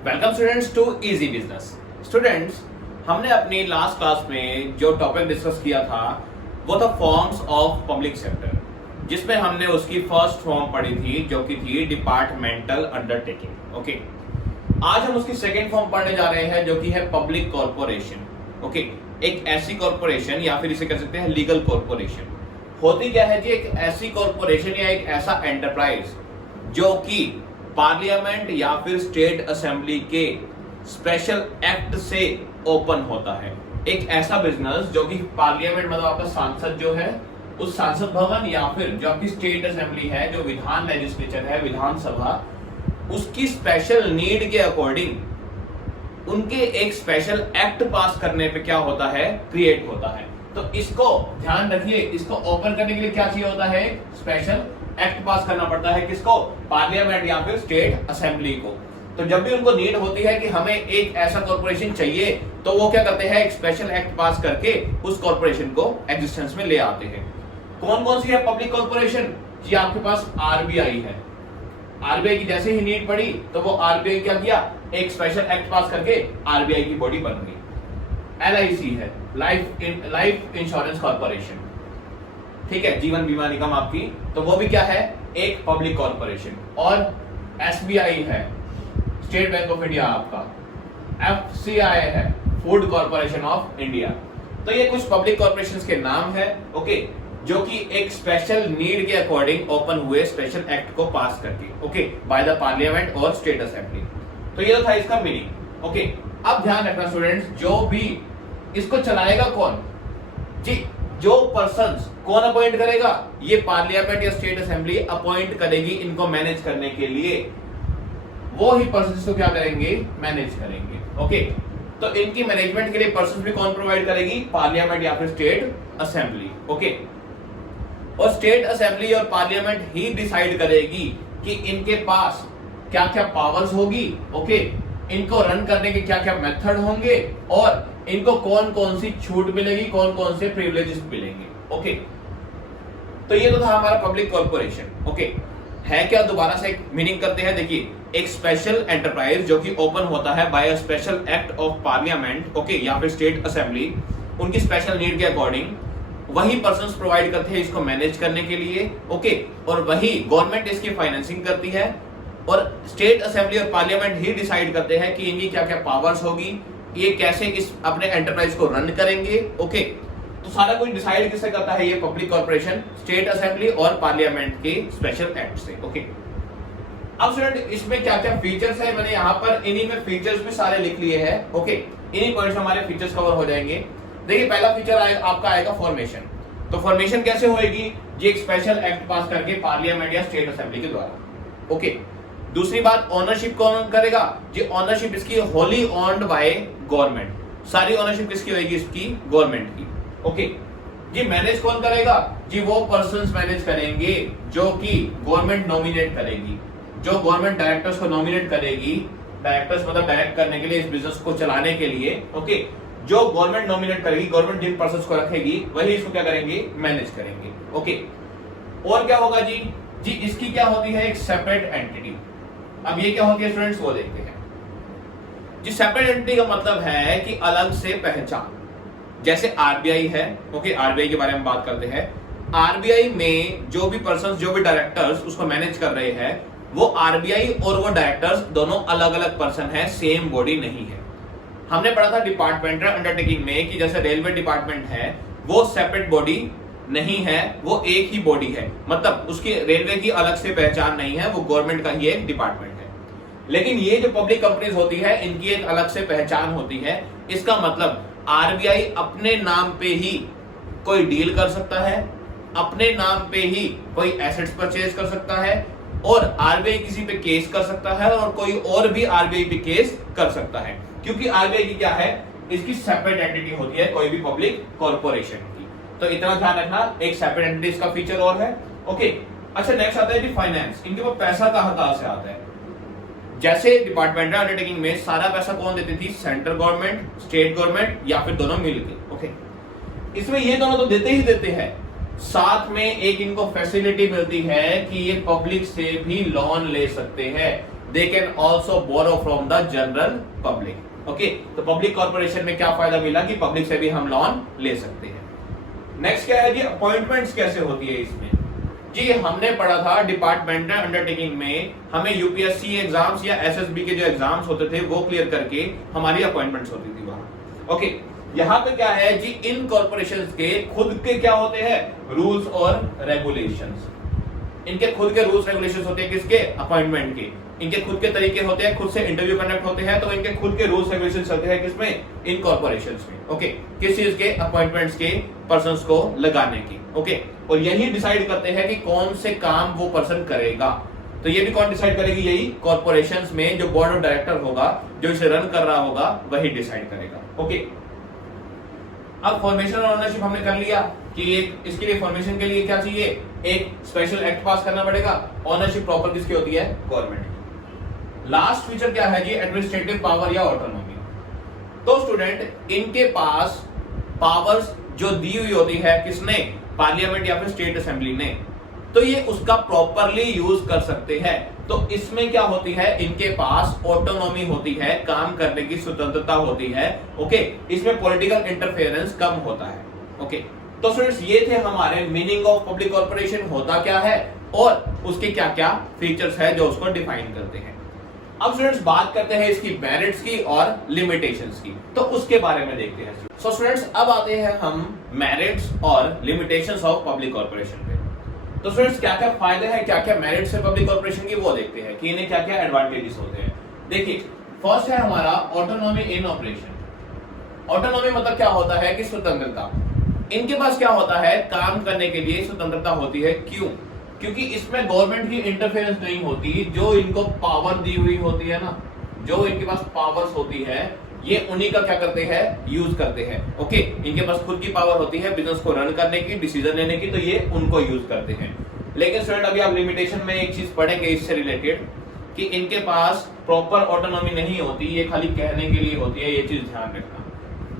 Welcome students to easy business. Students, हमने अपनी last class में जो टॉपिक डिस्कस किया था वो था फॉर्म्स ऑफ पब्लिक सेक्टर, जिसमें हमने उसकी फर्स्ट फॉर्म पढ़ी थी जो कि थी डिपार्टमेंटल अंडरटेकिंग। ओके, आज हम उसकी सेकेंड फॉर्म पढ़ने जा रहे हैं जो कि है पब्लिक कॉर्पोरेशन। ओके, एक ऐसी कॉर्पोरेशन या फिर इसे कह सकते हैं लीगल कॉर्पोरेशन। होती क्या है जी, एक ऐसी कॉर्पोरेशन या एक ऐसा एंटरप्राइज जो कि पार्लियामेंट या फिर स्टेट असेंबली के स्पेशल एक्ट से ओपन होता है। एक ऐसा बिजनेस जो कि पार्लियामेंट मतलब आपका सांसद जो है उस सांसद भवन या फिर जो आपकी स्टेट असेंबली है, जो विधान लेजिस्लेचर है, विधानसभा, उसकी स्पेशल नीड के अकॉर्डिंग उनके एक स्पेशल एक्ट पास करने पे क्या होता है, क्रिएट होता है। तो इसको ध्यान रखिए, इसको ओपन करने के लिए क्या चाहिए होता है, स्पेशल एक्ट पास करना पड़ता है। किसको? पार्लियामेंट या फिर स्टेट असेंबली को। तो जब भी उनको नीड होती है कि हमें एक ऐसा कॉर्पोरेशन चाहिए तो वो क्या करते हैं, एक स्पेशल एक्ट पास करके उस कॉर्पोरेशन को एग्जिस्टेंस में ले आते हैं। कौन कौन सी है पब्लिक कॉर्पोरेशन जी? आपके पास आरबीआई है। आरबीआई की जैसे ही नीड पड़ी तो वो आरबीआई क्या किया, एक स्पेशल एक्ट पास करके आरबीआई की बॉडी बन गई। एलआईसी है, लाइफ इंश्योरेंस कॉर्पोरेशन, ठीक है, जीवन बीमा निगम आपकी, तो वो भी क्या है, एक पब्लिक कॉर्पोरेशन। और एसबीआई है, स्टेट बैंक ऑफ इंडिया आपका। एफसीआई है, फूड कॉर्पोरेशन ऑफ इंडिया। तो ये कुछ पब्लिक कॉर्पोरेशंस के नाम है, ओके, जो कि एक स्पेशल नीड के अकॉर्डिंग ओपन हुए स्पेशल एक्ट को पास करके, ओके, बाय द पार्लियामेंट और स्टेट असेंबली। तो ये तो था इसका मीनिंग। ओके, अब ध्यान रखना स्टूडेंट्स, जो भी इसको चलाएगा कौन जी, जो पर्सन्स कौन अपॉइंट करेगा, ये पार्लियामेंट या स्टेट असेंबली अपॉइंट करेगी इनको मैनेज करने के लिए। वो ही पर्सन्स को क्या करेंगे, मैनेज करेंगे। ओके, तो इनकी मैनेजमेंट के लिए पर्सन्स भी कौन प्रोवाइड करेगी, पार्लियामेंट या फिर स्टेट असेंबली। ओके, और स्टेट असेंबली और पार्लियामेंट ही डिसाइड करेगी कि इनके पास क्या क्या पावर्स होगी, ओके, इनको रन करने के क्या क्या मेथड होंगे और इनको कौन कौन सी छूट मिलेगी, कौन कौन से प्रिविलेजेस मिलेंगे। ओके, तो ये तो था हमारा पब्लिक कॉर्पोरेशन। ओके, है क्या, दोबारा से एक मीनिंग करते हैं। देखिए, एक स्पेशल एंटरप्राइज जो कि ओपन होता है by a special act of parliament, okay, या फिर स्टेट असेंबली, उनकी स्पेशल नीड के अकॉर्डिंग वही पर्सन्स प्रोवाइड करते हैं इसको मैनेज करने के लिए। ओके, और वही गवर्नमेंट इसकी फाइनेंसिंग करती है और स्टेट असेंबली और पार्लियामेंट ही डिसाइड करते हैं कि इनकी क्या क्या पावर्स होगी, ये कैसे इस अपने एंटरप्राइज को रन करेंगे। ओके, तो सारा कुछ डिसाइड किससे करता है, ये पब्लिक कॉर्पोरेशन, स्टेट असेंबली और पार्लियामेंट के स्पेशल एक्ट से। ओके, अब स्टूडेंट इसमें क्या क्या फीचर्स है, मैंने यहाँ पर इन्हीं में फीचर्स भी सारे लिख लिए हैं। ओके, इन्हीं पॉइंट्स में हमारे फीचर्स कवर हो जाएंगे। देखिए, पहला फीचर आपका आएगा फॉर्मेशन। तो फॉर्मेशन कैसे होएगी जी, एक स्पेशल एक्ट पास करके पार्लियामेंट या स्टेट असेंबली के द्वारा। ओके, दूसरी बात, ओनरशिप कौन करेगा जी, ओनरशिप इसकी होली ओन्ड बाय गवर्नमेंट। सारी ओनरशिप किसकी होगी, इसकी गवर्नमेंट की। ओके जी, मैनेज कौन करेगा जी, वो पर्सन्स मैनेज करेंगे जो कि गवर्नमेंट नॉमिनेट करेगी, जो गवर्नमेंट डायरेक्टर्स को नॉमिनेट करेगी। डायरेक्टर्स मतलब डायरेक्ट करने के लिए, इस बिजनेस को चलाने के लिए। ओके, जो गवर्नमेंट नॉमिनेट करेगी, गवर्नमेंट जिन पर्सन्स को रखेगी वही इसको क्या करेंगे, मैनेज करेंगे। ओके, और क्या होगा जी, इसकी क्या होती है, एक सेपरेट एंटिटी। अब ये क्या होती है स्टूडेंट्स, वो देखते हैं जी। सेपरेट एंटिटी का मतलब है कि अलग से पहचान। जैसे आरबीआई है, ओके, आरबीआई के बारे में बात करते हैं। आरबीआई में जो भी पर्सन्स, जो भी डायरेक्टर्स उसको मैनेज कर रहे हैं, वो आरबीआई और वो डायरेक्टर्स दोनों अलग अलग पर्सन है, सेम बॉडी नहीं है। हमने पढ़ा था डिपार्टमेंटल अंडरटेकिंग में कि जैसे रेलवे डिपार्टमेंट है, वो सेपरेट बॉडी नहीं है, वो एक ही बॉडी है, मतलब उसकी रेलवे की अलग से पहचान नहीं है, वो गवर्नमेंट का ही एक डिपार्टमेंट है। लेकिन ये जो पब्लिक कंपनीज होती है, इनकी एक अलग से पहचान होती है। इसका मतलब आरबीआई अपने नाम पे ही कोई डील कर सकता है, अपने नाम पे ही कोई एसेट्स परचेज कर सकता है, और आरबीआई किसी पे केस कर सकता है, और कोई और भी आरबीआई पे केस कर सकता है, क्योंकि आरबीआई की क्या है, इसकी सेपरेट एंटिटी होती है कोई भी पब्लिक कॉर्पोरेशन की। तो इतना ध्यान रखना, एक सेपरेट एंटिटी इसका फीचर और है। ओके, अच्छा, नेक्स्ट आता है जी फाइनेंस। इनके पास पैसा कहां से आता है। जैसे डिपार्टमेंटल अंडरटेकिंग में सारा पैसा कौन देती थी, सेंट्रल गवर्नमेंट, स्टेट गवर्नमेंट या फिर दोनों मिलकर। ओके, इसमें ये दोनों तो देते ही देते हैं, साथ में एक इनको फैसिलिटी मिलती है कि ये पब्लिक से भी लोन ले सकते हैं। They can also borrow from the general public. Okay, तो पब्लिक कॉर्पोरेशन में क्या फायदा मिला कि पब्लिक से भी हम लोन ले सकते हैं। नेक्स्ट क्या है जी, अपॉइंटमेंट्स कैसे होती है इसमें। जी हमने पढ़ा था डिपार्टमेंटल अंडरटेकिंग में हमें यूपीएससी एग्जाम्स या एसएसबी के जो एग्जाम्स होते थे वो क्लियर करके हमारी अपॉइंटमेंट्स होती थी वहां। ओके, यहाँ पे क्या है जी, इन कॉर्पोरेशंस के खुद के क्या होते हैं, रूल्स और रेगुलेशंस। इनके खुद के रूल्स रेगुलेशंस होते हैं, किसके, अपॉइंटमेंट के। इनके खुद के तरीके होते हैं, खुद से इंटरव्यू कंडक्ट होते हैं, तो इनके खुद के रूल्स रेगुलेशंस चलते हैं किसमें, इन कॉर्पोरेशंस में। ओके, किस चीज के, अपॉइंटमेंट्स के, पर्संस को लगाने की। ओके, और यही डिसाइड करते हैं कि कौन से काम वो पर्सन करेगा। तो ये भी कौन डिसाइड करेगी, यही कॉर्पोरेशंस में जो बोर्ड ऑफ डायरेक्टर होगा, जो इसे रन कर रहा होगा, वही डिसाइड करेगा। ओके, अब फॉर्मेशन और ओनरशिप हमने कर लिया कि इसके लिए फॉर्मेशन के लिए क्या चाहिए, एक स्पेशल एक्ट पास करना पड़ेगा। ओनरशिप प्रॉपर किसकी होती है, गवर्नमेंट की। लास्ट फीचर क्या है जी, एडमिनिस्ट्रेटिव पावर या ऑटोनॉमी। तो स्टूडेंट इनके पास पावर्स जो दी हुई होती है, किसने, पार्लियामेंट या फिर स्टेट असेंबली ने, तो ये उसका प्रॉपरली यूज कर सकते हैं। तो इसमें क्या होती है, इनके पास ऑटोनॉमी होती है, काम करने की स्वतंत्रता होती है। ओके, इसमें पॉलिटिकल इंटरफेरेंस कम होता है। ओके, तो स्टूडेंट्स ये थे हमारे मीनिंग ऑफ पब्लिक कॉर्पोरेशन होता क्या है और उसके क्या क्या फीचर्स है जो उसको डिफाइन करते हैं। अब स्टूडेंट्स बात करते हैं इसकी मेरिट्स की और लिमिटेशंस की, तो उसके बारे में देखते हैं। सो स्टूडेंट्स अब आते हैं हम मेरिट्स और लिमिटेशंस ऑफ पब्लिक कॉर्पोरेशन पे। तो स्टूडेंट्स क्या क्या फायदे हैं, क्या क्या मेरिट्स है पब्लिक कॉर्पोरेशन की, वो देखते हैं कि इन्हें क्या क्या एडवांटेजेस होते हैं। देखिए, फर्स्ट है हमारा ऑटोनॉमी इन ऑपरेशन। ऑटोनॉमी मतलब क्या होता है कि स्वतंत्रता। इनके पास क्या होता है, काम करने के लिए स्वतंत्रता होती है। क्यों, क्योंकि इसमें गवर्नमेंट की इंटरफेरेंस नहीं होती। जो इनको पावर दी हुई होती है ना, जो इनके पास पावर्स होती है, ये उन्हीं का क्या करते हैं, यूज करते हैं। ओके, इनके पास खुद की पावर होती है बिजनेस को रन करने की, डिसीजन लेने की, तो ये उनको यूज करते हैं। लेकिन स्टूडेंट अभी आप लिमिटेशन में एक चीज पढ़ेंगे इससे रिलेटेड कि इनके पास प्रॉपर ऑटोनॉमी नहीं होती, ये खाली कहने के लिए होती है। ये चीज ध्यान रखना,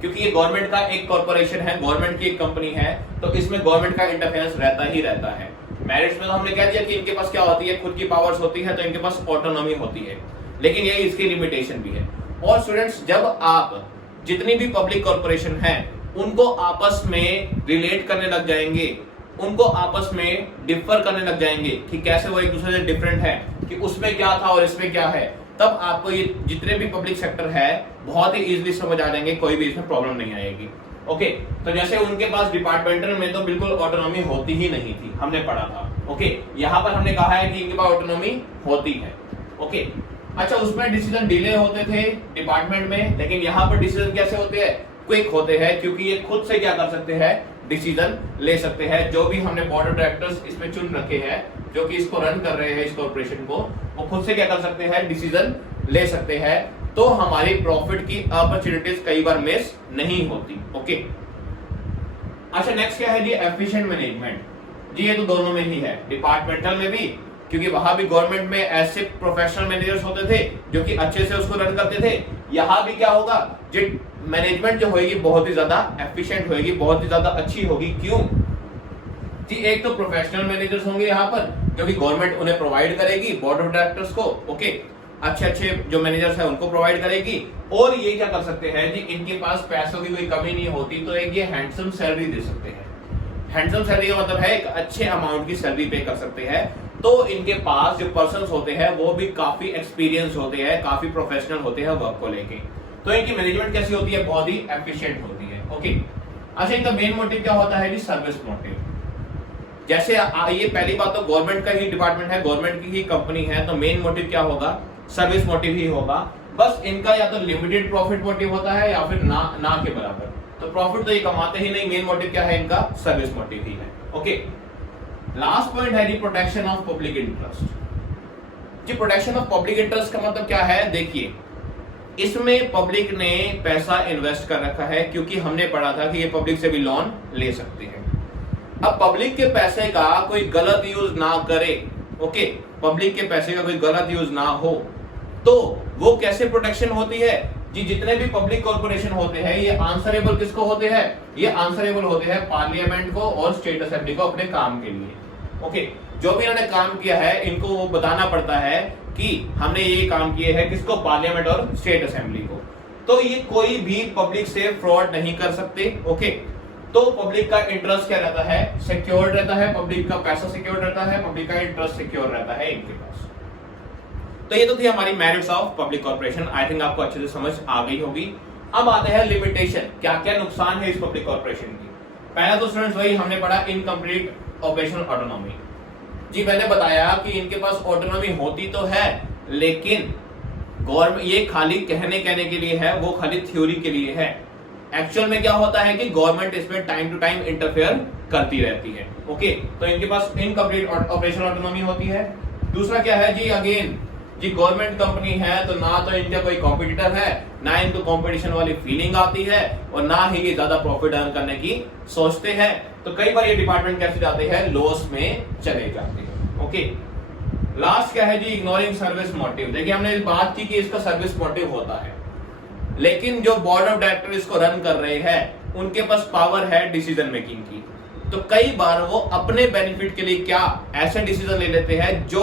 क्योंकि ये गवर्नमेंट का एक कॉर्पोरेशन है, गवर्नमेंट की एक कंपनी है, तो इसमें गवर्नमेंट का इंटरफेरेंस रहता ही रहता है। मैरिट्स में तो हमने कह दिया कि इनके पास क्या होती है, खुद की पावर्स होती है, तो इनके पास ऑटोनॉमी होती है। लेकिन ये इसकी लिमिटेशन भी है। और स्टूडेंट्स जब आप जितनी भी पब्लिक कॉर्पोरेशन है उनको आपस में रिलेट करने लग जाएंगे, उनको आपस में डिफर करने लग जाएंगे कि कैसे वो एक दूसरे से डिफरेंट है, कि उसमें क्या था और इसमें क्या है, तब आपको ये जितने भी पब्लिक सेक्टर है बहुत ही इजीली समझ आ जाएंगे, कोई भी इसमें प्रॉब्लम नहीं आएगी। ओके, तो जैसे उनके पास डिपार्टमेंटल में तो बिल्कुल ऑटोनॉमी होती ही नहीं थी, हमने पढ़ा था। ओके, यहाँ पर हमने कहा है कि इनके पास ऑटोनॉमी होती है। ओके, अच्छा, उसमें डिसीजन डिले होते थे डिपार्टमेंट में, लेकिन यहाँ पर डिसीजन कैसे होते हैं, क्विक होते हैं, क्योंकि ये खुद से क्या कर सकते हैं, डिसीजन ले सकते हैं। जो भी हमने बोर्ड ऑफ डायरेक्टर्स इसमें चुन रखे हैं, जो कि इसको रन कर रहे हैं इस कॉर्पोरेशन को, वो खुद से क्या कर सकते हैं, डिसीजन ले सकते हैं। तो हमारी प्रॉफिट की अपॉर्चुनिटीज कई बार मिस नहीं होती। ओके, अच्छा, नेक्स्ट क्या है जी, एफिशिएंट मैनेजमेंट। जी ये तो दोनों में ही है, डिपार्टमेंटल में भी, क्योंकि वहां भी गवर्नमेंट में ऐसे प्रोफेशनल मैनेजर्स होते थे जो कि अच्छे से उसको रन करते थे। यहाँ भी क्या होगा, जो मैनेजमेंट जो होगी बहुत ही ज्यादा एफिशिएंट होगी, बहुत ही ज्यादा अच्छी होगी। क्यों जी, एक तो प्रोफेशनल मैनेजर्स होंगे यहाँ पर, जो कि गवर्नमेंट उन्हें प्रोवाइड करेगी, बोर्ड ऑफ डायरेक्टर्स को। ओके, अच्छे अच्छे जो मैनेजर्स है उनको प्रोवाइड करेगी। और ये क्या कर सकते हैं जी, इनके पास पैसों की कोई कमी नहीं होती, तो एक ये हैंडसम सैलरी दे सकते हैं। हैंडसम सैलरी का मतलब है एक अच्छे अमाउंट की सैलरी पे कर सकते हैं। तो इनके पास जो पर्सन्स होते हैं वो भी काफी एक्सपीरियंस होते हैं, काफी प्रोफेशनल होते हैं वर्क को लेके। तो इनकी मैनेजमेंट कैसी होती है, बहुत ही एफिशिएंट होती है। ओके, अच्छा, इनका मेन मोटिव क्या होता है जी, सर्विस मोटिव। जैसे ये पहली बात तो गवर्नमेंट का ही डिपार्टमेंट है, गवर्नमेंट की ही कंपनी है, तो मेन मोटिव क्या होगा, सर्विस मोटिव ही होगा। बस इनका या तो लिमिटेड प्रॉफिट मोटिव होता है या फिर ना के बराबर। तो प्रॉफिट तो ये कमाते ही नहीं, मेन मोटिव क्या है इनका, सर्विस मोटिव ही है। ओके, लास्ट पॉइंट है जी, प्रोटेक्शन ऑफ पब्लिक इंटरेस्ट। जी प्रोटेक्शन ऑफ पब्लिक इंटरेस्ट का मतलब क्या है, देखिए इसमें पब्लिक ने पैसा इन्वेस्ट कर रखा है, क्योंकि हमने पढ़ा था कि ये पब्लिक से भी लोन ले सकते हैं। अब पब्लिक के पैसे का कोई गलत यूज ना करे, ओके, पब्लिक के पैसे का कोई गलत यूज ना हो, तो वो कैसे प्रोटेक्शन होती है जी, जितने भी पब्लिक कॉर्पोरेशन होते हैं ये आंसरेबल किसको होते हैं, ये आंसरेबल होते हैं पार्लियामेंट को और स्टेट असेंबली को अपने काम के लिए। ओके, जो भी इन्होंने काम किया है इनको वो बताना पड़ता है कि हमने ये काम किए हैं किसको, पार्लियामेंट और स्टेट असेंबली को, तो ये कोई भी पब्लिक से फ्रॉड नहीं कर सकते। ओके, तो पब्लिक का इंटरेस्ट क्या रहता है, सिक्योर्ड रहता है, पब्लिक का पैसा सिक्योर्ड रहता है, पब्लिक का इंटरेस्ट सिक्योर रहता है इनके पास। तो ये तो थी हमारी merits of public corporation. I think आपको अच्छे से समझ आ गई होगी। अब आते हैं लिमिटेशन, क्या क्या नुकसान है इस पब्लिक कॉर्पोरेशन की। पहला तो स्टूडेंट्स वही हमने पढ़ा, इनकम्प्लीट ऑपरेशनल ऑटोनॉमी। जी मैंने बताया कि इनके पास ऑटोनॉमी होती तो है, लेकिन गवर्नमेंट ये खाली कहने के लिए है, वो खाली थ्योरी के लिए है। एक्चुअल में क्या होता है कि गवर्नमेंट इसमें टाइम टू टाइम इंटरफेयर करती रहती है। ओके, तो इनके पास इनकम्प्लीट ऑपरेशनल ऑटोनॉमी होती है। दूसरा क्या है जी, अगेन जी गवर्नमेंट कंपनी है तो ना तो इनका कोई कॉम्पिटिटर है, ना इनको कंपटीशन वाली फीलिंग आती है, और ना ही ये ज्यादा प्रॉफिट अर्न करने की सोचते हैं। तो कई बार ये डिपार्टमेंट कैसे जाते हैं, लॉस में चले जाते हैं। ओके, लास्ट क्या है जी, इग्नोरिंग सर्विस मोटिव। देखिए हमने बात की कि इसका सर्विस मोटिव होता है, लेकिन जो बोर्ड ऑफ डायरेक्टर इसको रन कर रहे हैं उनके पास पावर है डिसीजन मेकिंग की। तो कई बार वो अपने बेनिफिट के लिए क्या ऐसे डिसीजन ले लेते हैं जो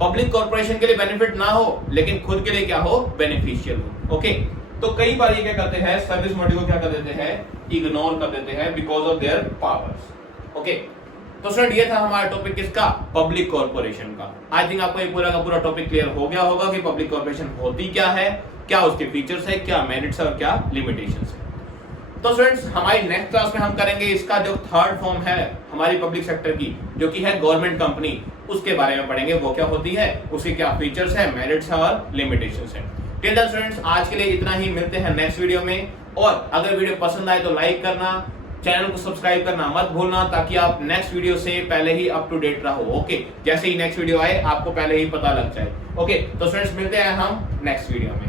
पब्लिक कॉर्पोरेशन के लिए बेनिफिट ना हो, लेकिन खुद के लिए क्या हो, बेनिफिशियल हो। ओके, तो कई बार ये क्या करते हैं, सर्विस मोटिव को क्या कर देते हैं, इग्नोर कर देते हैं because of their powers. Okay, तो सर ये था हमारा टॉपिक किसका, पब्लिक कॉर्पोरेशन का। आई थिंक आपको ये पूरा का पूरा टॉपिक क्लियर हो गया होगा कि पब्लिक कॉर्पोरेशन होती क्या है, क्या उसके फीचर्स है, क्या मेरिट्स है और क्या लिमिटेशंस है। तो स्टूडेंट्स हमारी नेक्स्ट क्लास में हम करेंगे इसका जो थर्ड फॉर्म है हमारी पब्लिक सेक्टर की, जो कि है गवर्नमेंट कंपनी, उसके बारे में पढ़ेंगे, वो क्या होती है, उसके क्या फीचर्स है, मेरिट्स है और लिमिटेशंस है। टिल देन स्टूडेंट्स आज के लिए इतना ही, मिलते हैं नेक्स्ट वीडियो में। और अगर वीडियो पसंद आए तो लाइक करना, चैनल को सब्सक्राइब करना मत भूलना, ताकि आप नेक्स्ट वीडियो से पहले ही अप टू डेट रहो। ओके, जैसे ही नेक्स्ट वीडियो आए आपको पहले ही पता लग जाए। ओके, तो स्टूडेंट्स मिलते हैं हम नेक्स्ट वीडियो में।